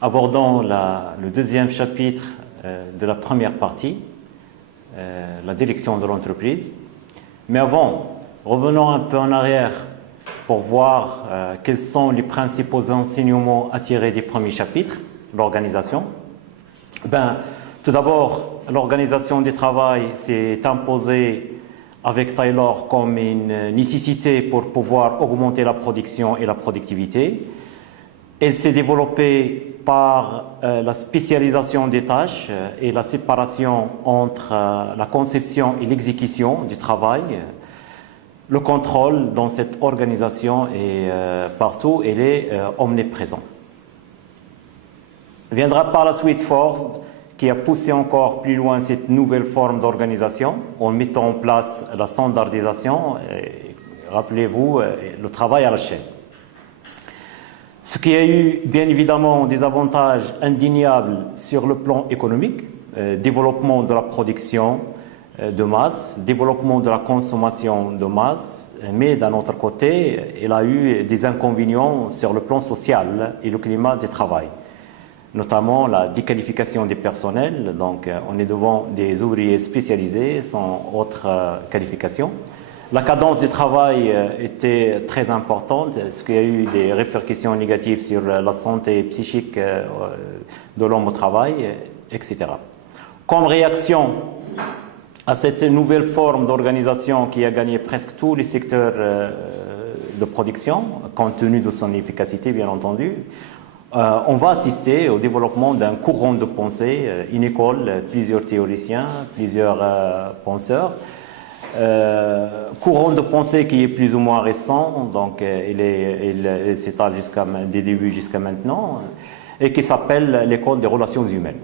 abordant le deuxième chapitre de la première partie, la direction de l'entreprise. Mais avant, revenons un peu en arrière pour voir quels sont les principaux enseignements à tirer du premier chapitre, l'organisation. Tout d'abord, l'organisation du travail s'est imposée avec Taylor comme une nécessité pour pouvoir augmenter la production et la productivité. Elle s'est développée par la spécialisation des tâches et la séparation entre la conception et l'exécution du travail. Le contrôle dans cette organisation est partout, elle est omniprésent. Viendra par la suite Ford, qui a poussé encore plus loin cette nouvelle forme d'organisation en mettant en place la standardisation, rappelez-vous, le travail à la chaîne. Ce qui a eu bien évidemment des avantages indéniables sur le plan économique, développement de la production de masse, développement de la consommation de masse, mais d'un autre côté, il a eu des inconvénients sur le plan social et le climat du travail, notamment la déqualification des personnels. Donc on est devant des ouvriers spécialisés sans autre qualification. La cadence du travail était très importante, ce qui a eu des répercussions négatives sur la santé psychique de l'homme au travail, etc. Comme réaction à cette nouvelle forme d'organisation qui a gagné presque tous les secteurs de production, compte tenu de son efficacité bien entendu, on va assister au développement d'un courant de pensée, une école, plusieurs théoriciens, plusieurs penseurs. Courant de pensée qui est plus ou moins récent, donc il s'étale des débuts jusqu'à maintenant, et qui s'appelle l'école des relations humaines.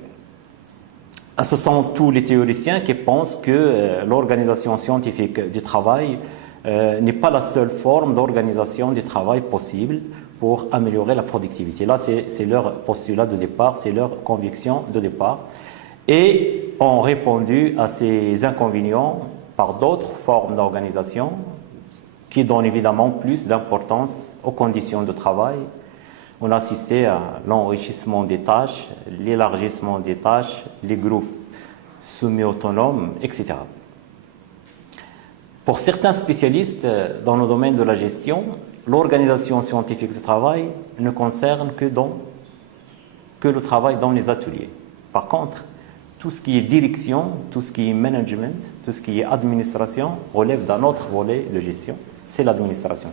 Ce sont tous les théoriciens qui pensent que l'organisation scientifique du travail n'est pas la seule forme d'organisation du travail possible pour améliorer la productivité. Là, c'est leur postulat de départ, c'est leur conviction de départ. Et ont répondu à ces inconvénients par d'autres formes d'organisation qui donnent évidemment plus d'importance aux conditions de travail. On a assisté à l'enrichissement des tâches, l'élargissement des tâches, les groupes semi-autonomes, etc. Pour certains spécialistes dans le domaine de la gestion, l'organisation scientifique du travail ne concerne que le travail dans les ateliers. Par contre, tout ce qui est direction, tout ce qui est management, tout ce qui est administration relève d'un autre volet de gestion, c'est l'administration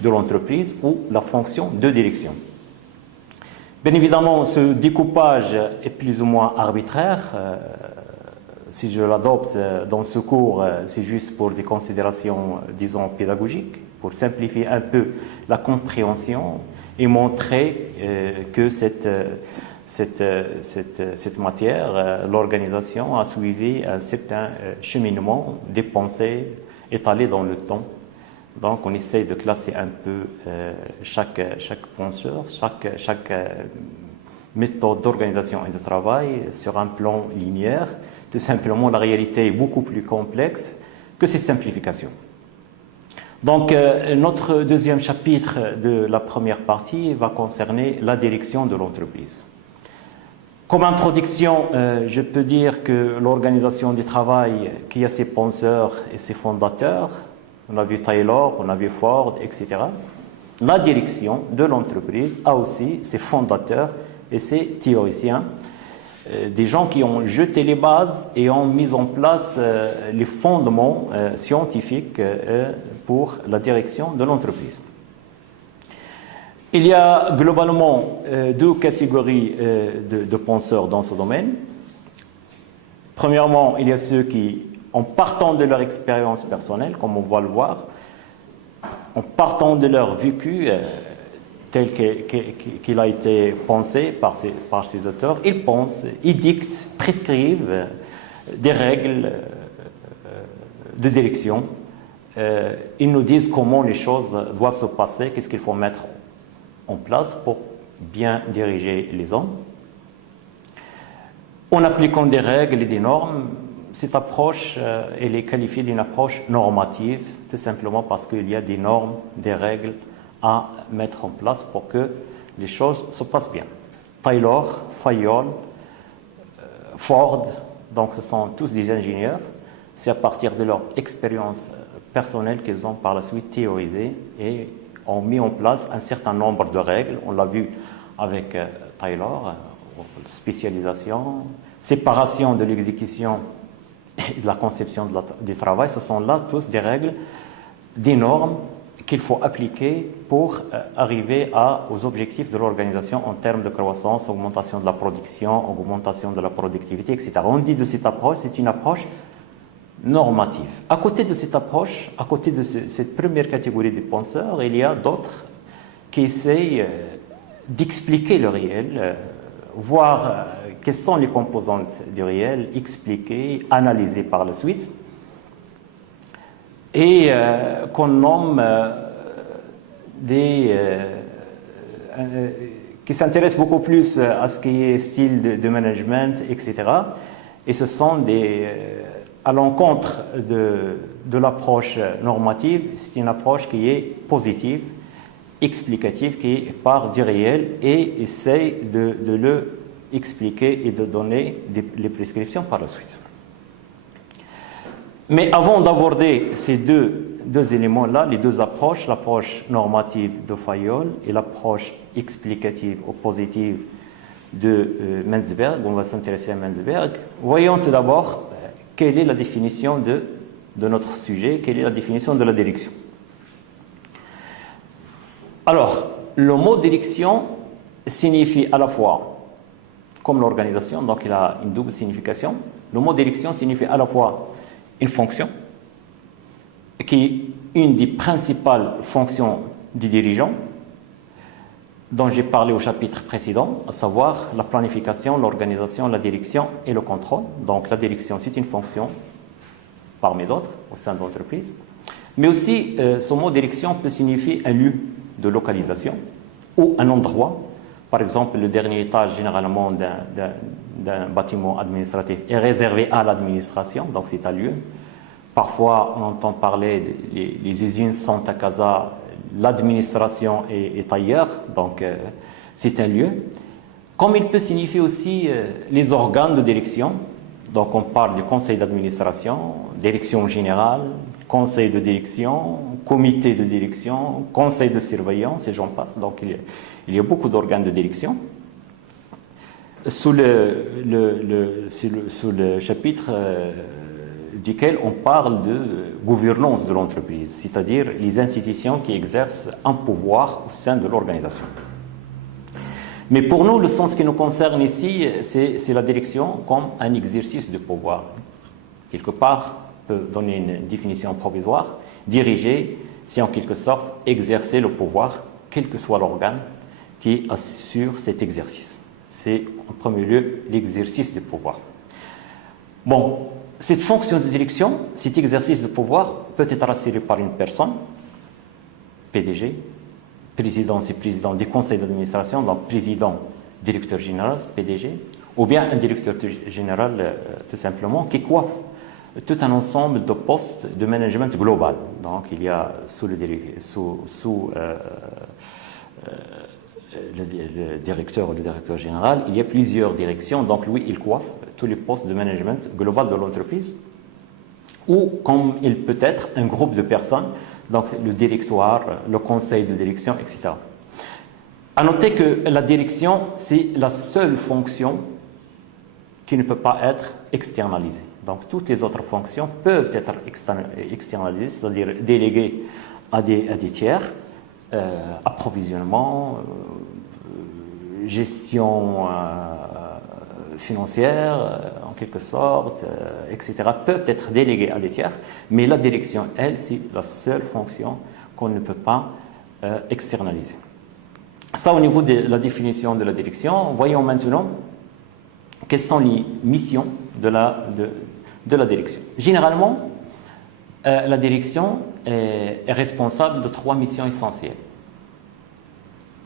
de l'entreprise ou la fonction de direction. Bien évidemment, ce découpage est plus ou moins arbitraire. Si je l'adopte dans ce cours, c'est juste pour des considérations, disons, pédagogiques, pour simplifier un peu la compréhension et montrer que cette matière, l'organisation a suivi un certain cheminement des pensées étalées dans le temps. Donc on essaye de classer un peu chaque penseur, chaque méthode d'organisation et de travail sur un plan linéaire. Tout simplement, la réalité est beaucoup plus complexe que ces simplifications. Donc notre deuxième chapitre de la première partie va concerner la direction de l'entreprise. Comme introduction, je peux dire que l'organisation du travail qui a ses penseurs et ses fondateurs, on a vu Taylor, on a vu Ford, etc. La direction de l'entreprise a aussi ses fondateurs et ses théoriciens, des gens qui ont jeté les bases et ont mis en place les fondements scientifiques pour la direction de l'entreprise. Il y a globalement deux catégories de penseurs dans ce domaine. Premièrement, il y a ceux qui, en partant de leur expérience personnelle, comme on va le voir, en partant de leur vécu tel qu'il a été pensé par ces auteurs, ils pensent, ils dictent, prescrivent des règles de direction. Ils nous disent comment les choses doivent se passer, qu'est-ce qu'il faut mettre en place pour bien diriger les hommes. En appliquant des règles et des normes, cette approche, elle est qualifiée d'une approche normative, tout simplement parce qu'il y a des normes, des règles à mettre en place pour que les choses se passent bien. Taylor, Fayol, Ford, donc ce sont tous des ingénieurs. C'est à partir de leur expérience personnelle qu'ils ont par la suite théorisé et ont mis en place un certain nombre de règles. On l'a vu avec Taylor, spécialisation, séparation de l'exécution et de la conception du travail. Ce sont là tous des règles, des normes qu'il faut appliquer pour arriver aux objectifs de l'organisation en termes de croissance, augmentation de la production, augmentation de la productivité, etc. On dit de cette approche, c'est une approche normative. À côté de cette approche, à côté de cette première catégorie de penseurs, il y a d'autres qui essayent d'expliquer le réel, voir quelles sont les composantes du réel, expliquer, analyser par la suite, et qu'on nomme qui s'intéressent beaucoup plus à ce qui est style de management, etc. Et ce sont à l'encontre de l'approche normative, c'est une approche qui est positive, explicative, qui part du réel et essaye de le expliquer et de donner les prescriptions par la suite. Mais avant d'aborder ces deux éléments-là, les deux approches, l'approche normative de Fayol et l'approche explicative ou positive de Mansberg, on va s'intéresser à Mansberg. Voyons tout d'abord quelle est la définition de notre sujet, quelle est la définition de la direction. Alors, le mot direction signifie à la fois, comme l'organisation, donc il a une double signification. Le mot direction signifie à la fois une fonction, qui est une des principales fonctions du dirigeant, dont j'ai parlé au chapitre précédent, à savoir la planification, l'organisation, la direction et le contrôle. Donc la direction, c'est une fonction parmi d'autres au sein de l'entreprise. Mais aussi, ce mot direction peut signifier un lieu de localisation ou un endroit. Par exemple, le dernier étage généralement d'un bâtiment administratif est réservé à l'administration, donc c'est un lieu. Parfois, on entend parler les usines Santa Casa, l'administration est ailleurs, donc c'est un lieu. Comme il peut signifier aussi les organes de direction, donc on parle du conseil d'administration, direction générale, conseil de direction, comité de direction, conseil de surveillance, et j'en passe. Donc il y a beaucoup d'organes de direction. Sous le chapitre duquel on parle de gouvernance de l'entreprise, c'est-à-dire les institutions qui exercent un pouvoir au sein de l'organisation. Mais pour nous, le sens qui nous concerne ici, c'est la direction comme un exercice de pouvoir. Quelque part, on peut donner une définition provisoire. Diriger, c'est en quelque sorte exercer le pouvoir, quel que soit l'organe qui assure cet exercice. C'est en premier lieu l'exercice du pouvoir. Bon, cette fonction de direction, cet exercice de pouvoir peut être assuré par une personne, PDG, président, c'est président du conseil d'administration, donc président, directeur général, PDG, ou bien un directeur général tout simplement qui coiffe tout un ensemble de postes de management global. Donc il y a sous le directeur ou le directeur général, il y a plusieurs directions, donc lui il coiffe tous les postes de management global de l'entreprise, ou comme il peut être un groupe de personnes, donc le directoire, le conseil de direction, etc. À noter que la direction, c'est la seule fonction qui ne peut pas être externalisée. Donc toutes les autres fonctions peuvent être externalisées, c'est-à-dire déléguées à des tiers, approvisionnement, gestion financière, en quelque sorte, etc., peuvent être déléguées à des tiers, mais la direction, elle, c'est la seule fonction qu'on ne peut pas externaliser. Ça, au niveau de la définition de la direction, voyons maintenant quelles sont les missions de la direction. Généralement, la direction est responsable de 3 missions essentielles.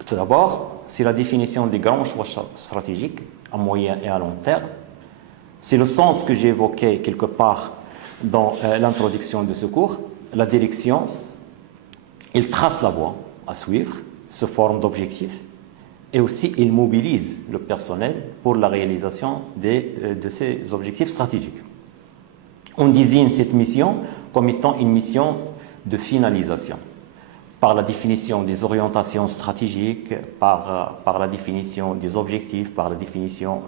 Tout d'abord, c'est la définition des grands choix stratégiques à moyen et à long terme. C'est le sens que j'ai évoqué quelque part dans l'introduction de ce cours. La direction, elle trace la voie à suivre, se forme d'objectifs, et aussi il mobilise le personnel pour la réalisation de ces objectifs stratégiques. On désigne cette mission comme étant une mission de finalisation, par la définition des orientations stratégiques, par la définition des objectifs, par la définition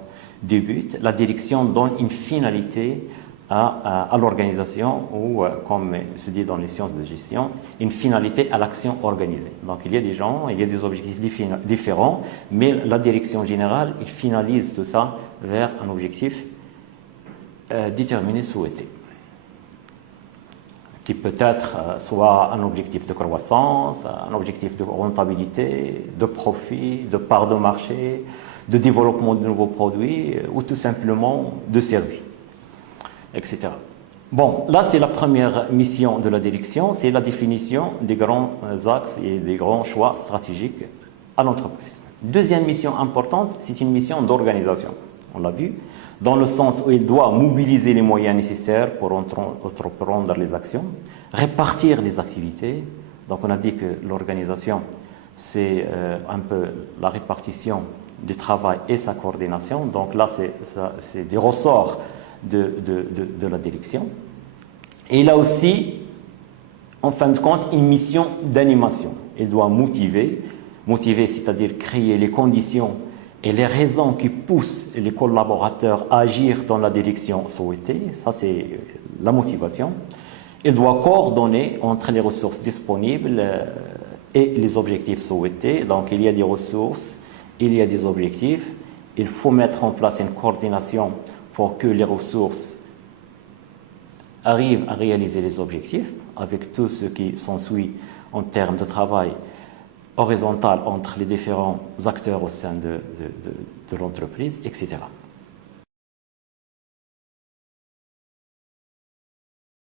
des buts. La direction donne une finalité à l'organisation ou, comme se dit dans les sciences de gestion, une finalité à l'action organisée. Donc il y a des gens, il y a des objectifs différents, mais la direction générale, il finalise tout ça vers un objectif déterminé, souhaité, qui peut être soit un objectif de croissance, un objectif de rentabilité, de profit, de part de marché, de développement de nouveaux produits ou tout simplement de services, etc. Bon, là c'est la première mission de la direction, c'est la définition des grands axes et des grands choix stratégiques à l'entreprise. Deuxième mission importante, c'est une mission d'organisation, on l'a vu, dans le sens où il doit mobiliser les moyens nécessaires pour entreprendre les actions, répartir les activités. Donc on a dit que l'organisation, c'est un peu la répartition du travail et sa coordination. Donc là, c'est des ressorts de la direction. Et il a aussi, en fin de compte, une mission d'animation. Il doit motiver, c'est-à-dire créer les conditions et les raisons qui poussent les collaborateurs à agir dans la direction souhaitée. Ça, c'est la motivation. Il doit coordonner entre les ressources disponibles et les objectifs souhaités. Donc, il y a des ressources, il y a des objectifs. Il faut mettre en place une coordination pour que les ressources arrivent à réaliser les objectifs avec tout ce qui s'ensuit en termes de travail horizontal entre les différents acteurs au sein de l'entreprise, etc.